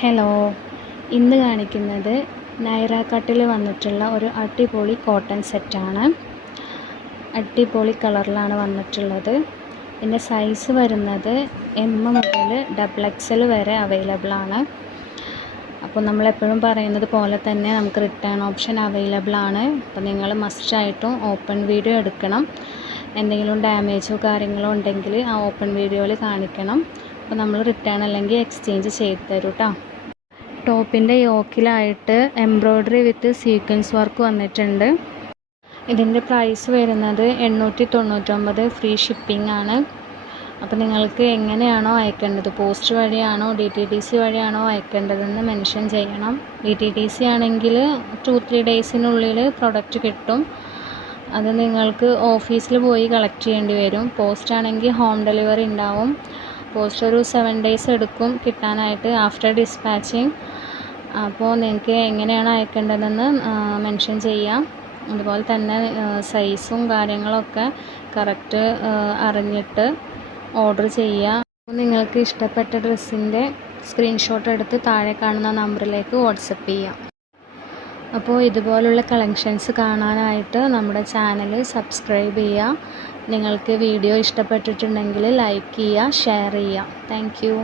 Hello, ഇന്ന് കാണിക്കുന്നത് നൈറ കട്ടിൽ വന്നിട്ടുള്ള ഒരു അടിപൊളി കോട്ടൺ സെറ്റാണ്. അടിപൊളി കളറിലാണ് വന്നിട്ടുള്ളത്. ഇതിൻ്റെ സൈസ് വരുന്നത് M മുതൽ XXL വരെ അവൈലബിൾ ആണ്. അപ്പോൾ നമ്മളെപ്പോഴും പറയുന്നത് പോലെ തന്നെ നമുക്ക് റിട്ടേൺ ഓപ്ഷൻ അവൈലബിൾ ആണ്. അപ്പോൾ നിങ്ങൾ മസ്റ്റായിട്ടും ഓപ്പൺ വീഡിയോ എടുക്കണം. എന്തെങ്കിലും ഡാമേജോ കാര്യങ്ങളോ ഉണ്ടെങ്കിൽ ആ ഓപ്പൺ വീഡിയോയിൽ കാണിക്കണം. അപ്പോൾ നമ്മൾ റിട്ടേൺ അല്ലെങ്കിൽ എക്സ്ചേഞ്ച് ചെയ്ത് തരും കേട്ടോ. ടോപ്പിൻ്റെ യോക്കിലായിട്ട് എംബ്രോയ്ഡറി വിത്ത് സീക്വൻസ് വർക്ക് വന്നിട്ടുണ്ട്. ഇതിൻ്റെ പ്രൈസ് വരുന്നത് 899, ഫ്രീ ഷിപ്പിംഗ് ആണ്. അപ്പോൾ നിങ്ങൾക്ക് എങ്ങനെയാണോ അയക്കേണ്ടത്, പോസ്റ്റ് വഴിയാണോ DTDC വഴിയാണോ അയക്കേണ്ടതെന്ന് മെൻഷൻ ചെയ്യണം. DTDC ആണെങ്കിൽ 2-3 ഡേയ്സിനുള്ളിൽ പ്രൊഡക്റ്റ് കിട്ടും. അത് നിങ്ങൾക്ക് ഓഫീസിൽ പോയി കളക്ട് ചെയ്യേണ്ടി വരും. പോസ്റ്റ് ആണെങ്കിൽ ഹോം ഡെലിവറി ഉണ്ടാവും. പോസ്റ്റ് ഒരു 7 ഡേയ്സ് എടുക്കും കിട്ടാനായിട്ട് ആഫ്റ്റർ ഡിസ്പാച്ചിങ്. അപ്പോൾ നിങ്ങൾക്ക് എങ്ങനെയാണ് അയക്കേണ്ടതെന്ന് മെൻഷൻ ചെയ്യാം. അതുപോലെ തന്നെ സൈസും കാര്യങ്ങളൊക്കെ കറക്റ്റ് അറിഞ്ഞിട്ട് ഓർഡർ ചെയ്യുക. നിങ്ങൾക്ക് ഇഷ്ടപ്പെട്ട ഡ്രസ്സിൻ്റെ സ്ക്രീൻഷോട്ട് എടുത്ത് താഴെ കാണുന്ന നമ്പറിലേക്ക് വാട്സപ്പ് ചെയ്യാം. അപ്പോൾ ഇതുപോലുള്ള കളക്ഷൻസ് കാണാനായിട്ട് നമ്മുടെ ചാനൽ സബ്സ്ക്രൈബ് ചെയ്യുക. നിങ്ങൾക്ക് വീഡിയോ ഇഷ്ടപ്പെട്ടിട്ടുണ്ടെങ്കിൽ ലൈക്ക് ചെയ്യുക, ഷെയർ ചെയ്യുക. Thank you.